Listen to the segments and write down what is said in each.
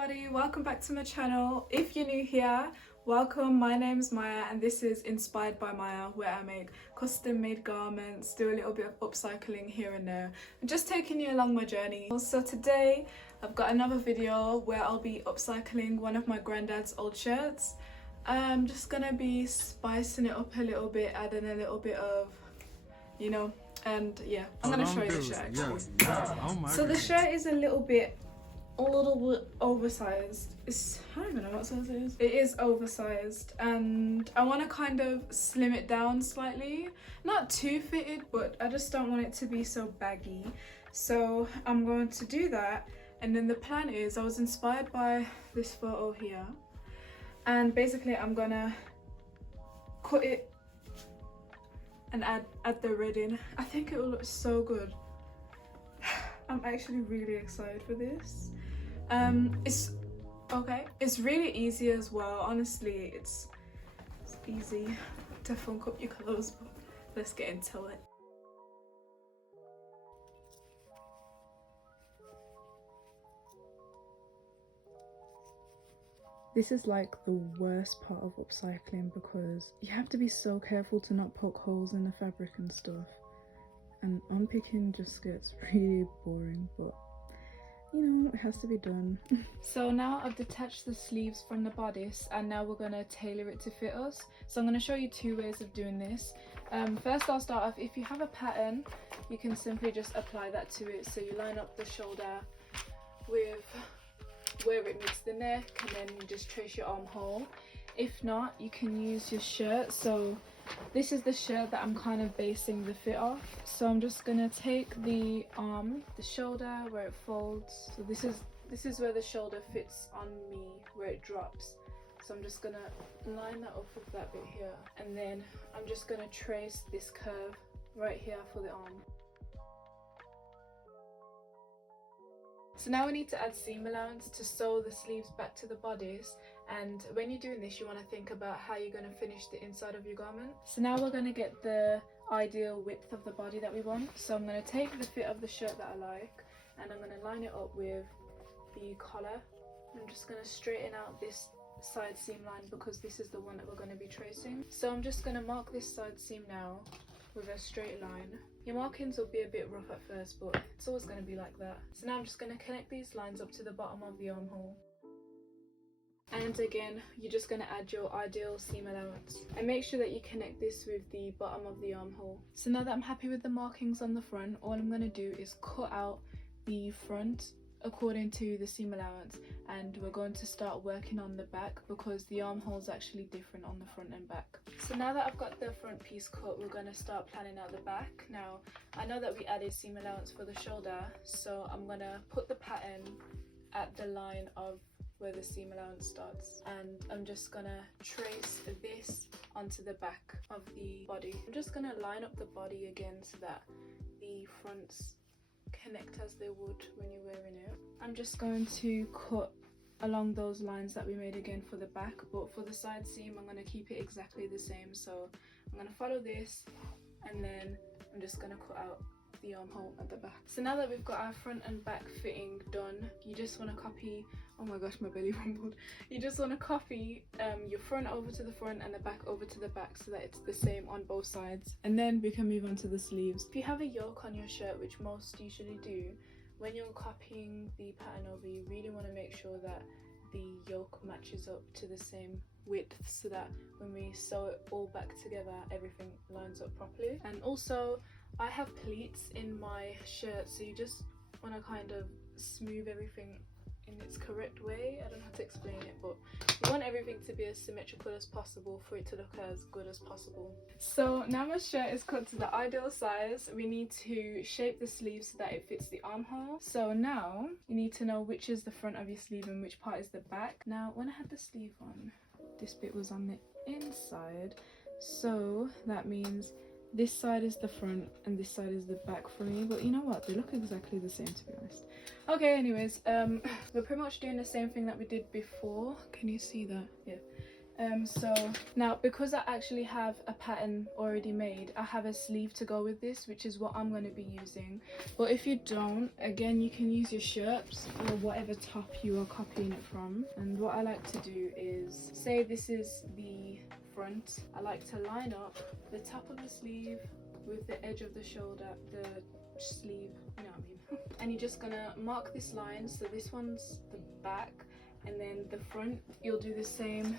everybody, welcome back to my channel. If you're new here, welcome. My name's Myah and this is Inspired by Myah, where I make custom made garments, do a little bit of upcycling here and there, and just taking you along my journey. So today I've got another video where I'll be upcycling one of my granddad's old shirts. I'm just gonna be spicing it up a little bit, adding a little bit of, you know, and yeah, I'm gonna show you the shirt actually. So the shirt is a little bit oversized. I don't even know what size it is. It is oversized and I want to kind of slim it down slightly. Not too fitted, but I just don't want it to be so baggy. So I'm going to do that, and then the plan is, I was inspired by this photo here, and basically I'm gonna cut it and add the red in. I think it will look so good. I'm actually really excited for this. It's really easy as well. Honestly, it's easy to funk up your clothes, but let's get into it. This is like the worst part of upcycling because you have to be so careful to not poke holes in the fabric and stuff, and unpicking just gets really boring, but you know, it has to be done. So now I've detached the sleeves from the bodice, and now we're going to tailor it to fit us. So I'm going to show you two ways of doing this. First I'll start off, if you have a pattern, you can simply just apply that to it. So you line up the shoulder with where it meets the neck, and then you just trace your armhole. If not, you can use your shirt. So this is the shirt that I'm kind of basing the fit off. So I'm just gonna take the arm, the shoulder where it folds. So this is where the shoulder fits on me, where it drops. So I'm just gonna line that up with that bit here, and then I'm just gonna trace this curve right here for the arm. So now we need to add seam allowance to sew the sleeves back to the bodice, and when you're doing this you want to think about how you're going to finish the inside of your garment. So now we're going to get the ideal width of the body that we want. So I'm going to take the fit of the shirt that I like, and I'm going to line it up with the collar. I'm just going to straighten out this side seam line because this is the one that we're going to be tracing. So I'm just going to mark this side seam now with a straight line. Your markings will be a bit rough at first, but it's always going to be like that. So now I'm just going to connect these lines up to the bottom of the armhole. And again, you're just going to add your ideal seam allowance, and make sure that you connect this with the bottom of the armhole. So now that I'm happy with the markings on the front, all I'm going to do is cut out the front according to the seam allowance, and we're going to start working on the back because the armhole is actually different on the front and back. So now that I've got the front piece cut, we're going to start planning out the back. Now I know that we added seam allowance for the shoulder, so I'm going to put the pattern at the line of where the seam allowance starts, and I'm just going to trace this onto the back of the body. I'm just going to line up the body again so that the fronts connect as they would when you're wearing it. I'm just going to cut along those lines that we made again for the back, but for the side seam I'm going to keep it exactly the same. So I'm going to follow this, and then I'm just going to cut out the armhole at the back. So now that we've got our front and back fitting done, you just want to copy, oh my gosh, my belly rumbled. You just want to copy your front over to the front and the back over to the back so that it's the same on both sides, and then we can move on to the sleeves. If you have a yoke on your shirt, which most usually do, when you're copying the pattern over, you really want to make sure that the yoke matches up to the same width so that when we sew it all back together everything lines up properly. And also I have pleats in my shirt, so you just want to kind of smooth everything in its correct way. I don't know how to explain it, but you want everything to be as symmetrical as possible for it to look as good as possible. So now my shirt is cut to the ideal size, we need to shape the sleeve so that it fits the armhole. So now you need to know which is the front of your sleeve and which part is the back. Now when I had the sleeve on, this bit was on the inside, so that means this side is the front and this side is the back for me, but you know what, they look exactly the same, to be honest. Okay, anyways, we're pretty much doing the same thing that we did before. Can you see that? Yeah. So now, because I actually have a pattern already made, I have a sleeve to go with this, which is what I'm going to be using. But if you don't, again, you can use your shirts or whatever top you are copying it from. And what I like to do is, say this is the front, I like to line up the top of the sleeve with the edge of the shoulder, the sleeve, you know what I mean. And you're just gonna mark this line, so this one's the back, and then the front you'll do the same.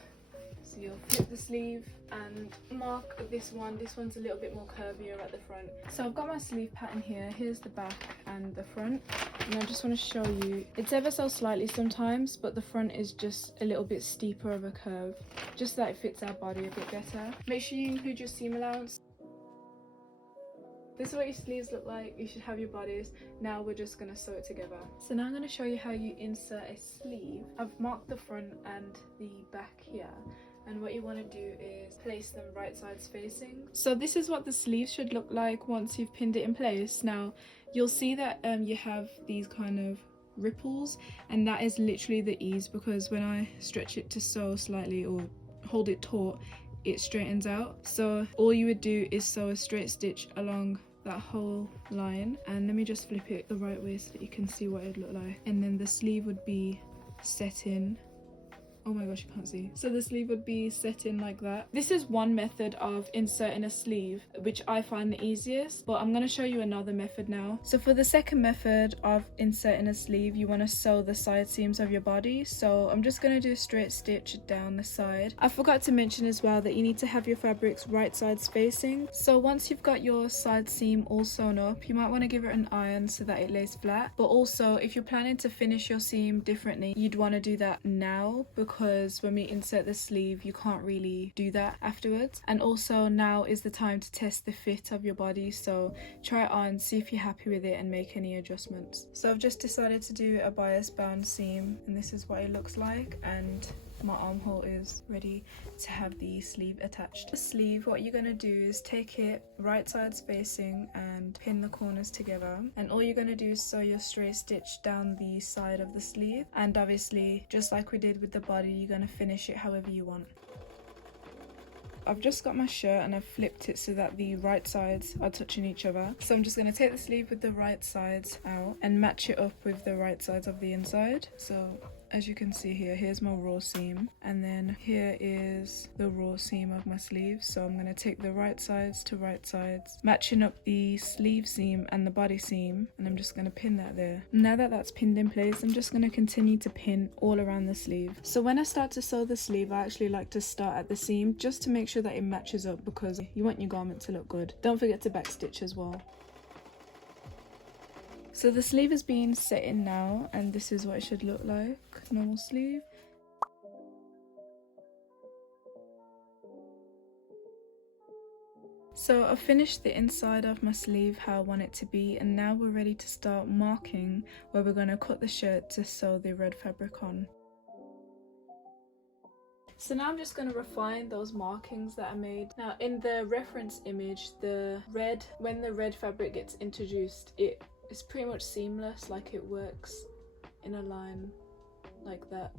So you'll flip the sleeve and mark this one. This one's a little bit more curvier at the front. So I've got my sleeve pattern here. Here's the back and the front. And I just want to show you, it's ever so slightly sometimes, but the front is just a little bit steeper of a curve, just so that it fits our body a bit better. Make sure you include your seam allowance. This is what your sleeves look like. You should have your bodies. Now we're just going to sew it together. So now I'm going to show you how you insert a sleeve. I've marked the front and the back here. And what you want to do is place them right sides facing. So this is what the sleeve should look like once you've pinned it in place. Now you'll see that you have these kind of ripples, and that is literally the ease, because when I stretch it to sew slightly or hold it taut, it straightens out. So all you would do is sew a straight stitch along that whole line, and let me just flip it the right way so that you can see what it would look like. And then the sleeve would be set in. Oh my gosh, you can't see. So the sleeve would be set in like that. This is one method of inserting a sleeve, which I find the easiest, but I'm going to show you another method now. So for the second method of inserting a sleeve, you want to sew the side seams of your body. So I'm just going to do a straight stitch down the side. I forgot to mention as well that you need to have your fabrics right sides facing. So once you've got your side seam all sewn up, you might want to give it an iron so that it lays flat. But also, if you're planning to finish your seam differently, you'd want to do that now, because when we insert the sleeve you can't really do that afterwards. And also, now is the time to test the fit of your body, so try it on, see if you're happy with it and make any adjustments. So I've just decided to do a bias bound seam, and this is what it looks like, and my armhole is ready to have the sleeve attached. The sleeve, what you're going to do is take it right sides facing and pin the corners together, and all you're going to do is sew your straight stitch down the side of the sleeve, and obviously just like we did with the body, you're going to finish it however you want. I've just got my shirt and I've flipped it so that the right sides are touching each other. So I'm just going to take the sleeve with the right sides out and match it up with the right sides of the inside. So as you can see here, here's my raw seam, and then here is the raw seam of my sleeve. So I'm going to take the right sides to right sides, matching up the sleeve seam and the body seam, and I'm just going to pin that there. Now that that's pinned in place, I'm just going to continue to pin all around the sleeve. So when I start to sew the sleeve, I actually like to start at the seam just to make sure that it matches up, because you want your garment to look good. Don't forget to backstitch as well. So the sleeve is being set in now, and this is what it should look like. Normal sleeve. So I've finished the inside of my sleeve how I want it to be, and now we're ready to start marking where we're going to cut the shirt to sew the red fabric on. So now I'm just going to refine those markings that I made. Now in the reference image, when the red fabric gets introduced, it's pretty much seamless, like it works in a line like that.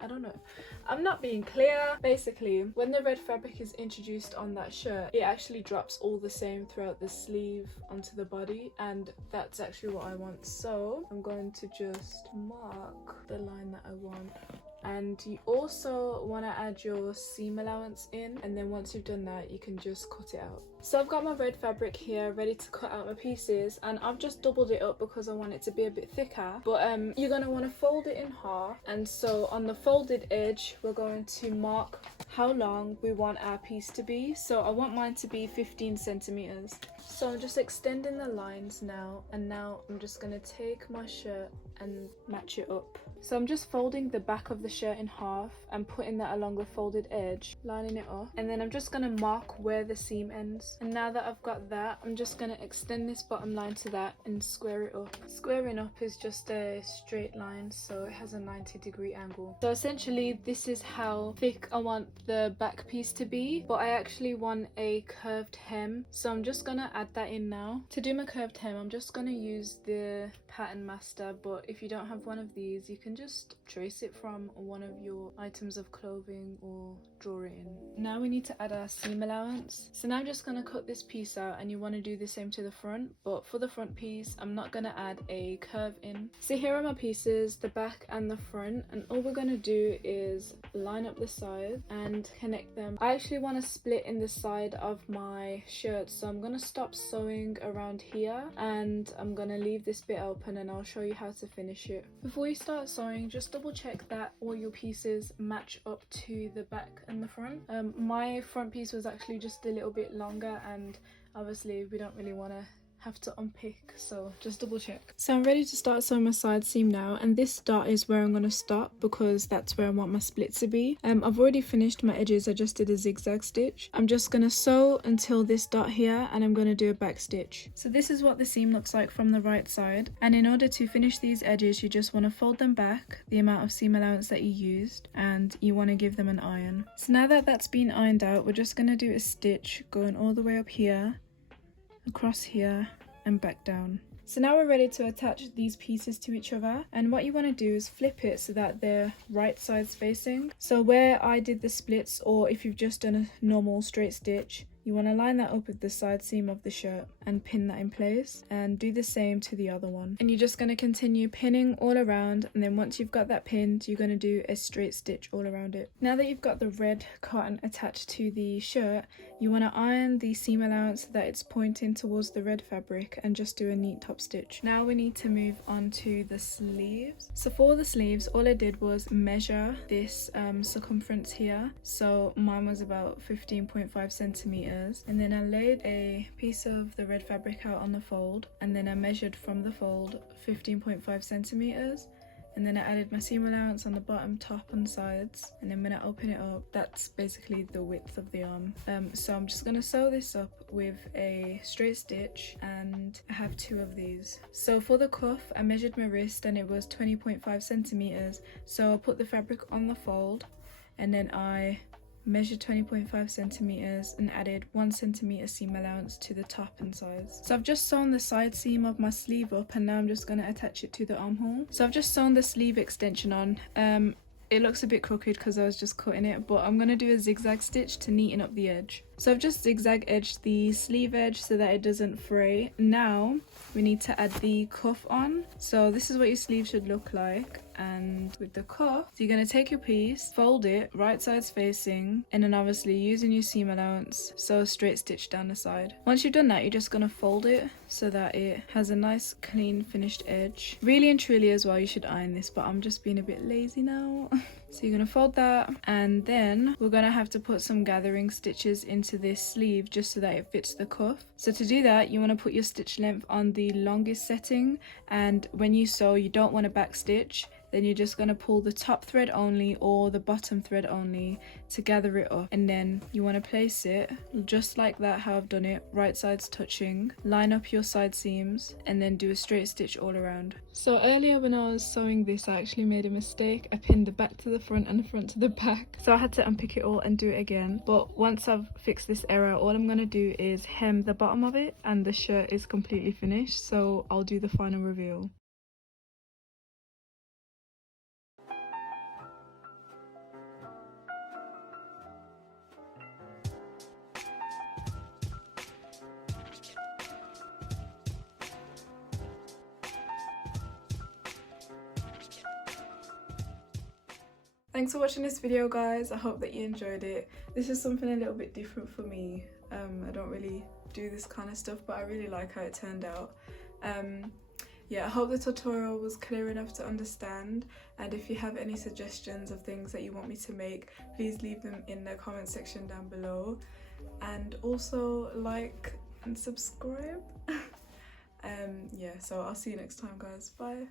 I don't know, I'm not being clear. Basically, when the red fabric is introduced on that shirt, it actually drops all the same throughout the sleeve onto the body, and that's actually what I want. So I'm going to just mark the line that I want. And you also want to add your seam allowance in, and then once you've done that, you can just cut it out. So I've got my red fabric here ready to cut out my pieces, and I've just doubled it up because I want it to be a bit thicker. But you're going to want to fold it in half, and so on the folded edge we're going to mark how long we want our piece to be. So I want mine to be 15 centimeters. So I'm just extending the lines now, and now I'm just going to take my shirt and match it up. So I'm just folding the back of the shirt in half and putting that along the folded edge, lining it up, and then I'm just going to mark where the seam ends. And now that I've got that, I'm just going to extend this bottom line to that and square it up. Squaring up is just a straight line, so it has a 90-degree angle. So essentially this is how thick I want the back piece to be, but I actually want a curved hem, so I'm just going to add that in now. To do my curved hem, I'm just going to use the Pattern Master, but if you don't have one of these, you can just trace it from one of your items of clothing or draw it in. Now we need to add our seam allowance. So now I'm just going to cut this piece out, and you want to do the same to the front, but for the front piece I'm not going to add a curve in. So here are my pieces, the back and the front, and all we're going to do is line up the side and connect them. I actually want to split in the side of my shirt, so I'm going to stop sewing around here and I'm going to leave this bit open, and I'll show you how to finish it. Before you start sewing, just double check that all your pieces match up to the back and the front. My front piece was actually just a little bit longer, and obviously we don't really want to have to unpick, so just double check. So I'm ready to start sewing my side seam now, and this dot is where I'm going to stop because that's where I want my split to be. I've already finished my edges. I just did a zigzag stitch. I'm just going to sew until this dot here, and I'm going to do a back stitch. So this is what the seam looks like from the right side, and in order to finish these edges you just want to fold them back the amount of seam allowance that you used, and you want to give them an iron. So now that that's been ironed out, we're just going to do a stitch going all the way up here, across here and back down. So now we're ready to attach these pieces to each other, and what you want to do is flip it so that they're right sides facing. So where I did the splits, or if you've just done a normal straight stitch, you want to line that up with the side seam of the shirt and pin that in place, and do the same to the other one. And you're just going to continue pinning all around, and then once you've got that pinned, you're going to do a straight stitch all around it. Now that you've got the red cotton attached to the shirt, you want to iron the seam allowance so that it's pointing towards the red fabric, and just do a neat top stitch. Now we need to move on to the sleeves. So for the sleeves, all I did was measure this circumference here. So mine was about 15.5 centimeters. And then I laid a piece of the red fabric out on the fold, and then I measured from the fold 15.5 centimeters, and then I added my seam allowance on the bottom, top and sides, and then when I open it up, that's basically the width of the arm. So I'm just going to sew this up with a straight stitch, and I have two of these. So for the cuff, I measured my wrist and it was 20.5 centimeters. So I put the fabric on the fold, and then I measured 20.5 centimeters and added 1 centimeter seam allowance to the top and sides. So I've just sewn the side seam of my sleeve up, and now I'm just going to attach it to the armhole. So I've just sewn the sleeve extension on. It looks a bit crooked because I was just cutting it, but I'm going to do a zigzag stitch to neaten up the edge. So I've just zigzag edged the sleeve edge so that it doesn't fray. Now we need to add the cuff on. So this is what your sleeve should look like. And with the cuff, so you're going to take your piece, fold it right sides facing, and then obviously using your seam allowance, sew a straight stitch down the side. Once you've done that, you're just going to fold it so that it has a nice clean finished edge. Really and truly as well, you should iron this, but I'm just being a bit lazy now. So you're going to fold that, and then we're going to have to put some gathering stitches into this sleeve just so that it fits the cuff. So to do that, you want to put your stitch length on the longest setting, and when you sew, you don't want to back stitch. Then you're just going to pull the top thread only or the bottom thread only to gather it up, and then you want to place it just like that, how I've done it, right sides touching, line up your side seams, and then do a straight stitch all around. So earlier when I was sewing this, I actually made a mistake. I pinned the back to the front and the front to the back, so I had to unpick it all and do it again. But once I've fixed this error, all I'm going to do is hem the bottom of it, and the shirt is completely finished, so I'll do the final reveal. Thanks for watching this video, guys. I hope that you enjoyed it. This is something a little bit different for me. I don't really do this kind of stuff, but I really like how it turned out. Yeah, I hope the tutorial was clear enough to understand, and if you have any suggestions of things that you want me to make, please leave them in the comment section down below, and also like and subscribe. Yeah, so I'll see you next time, guys. Bye.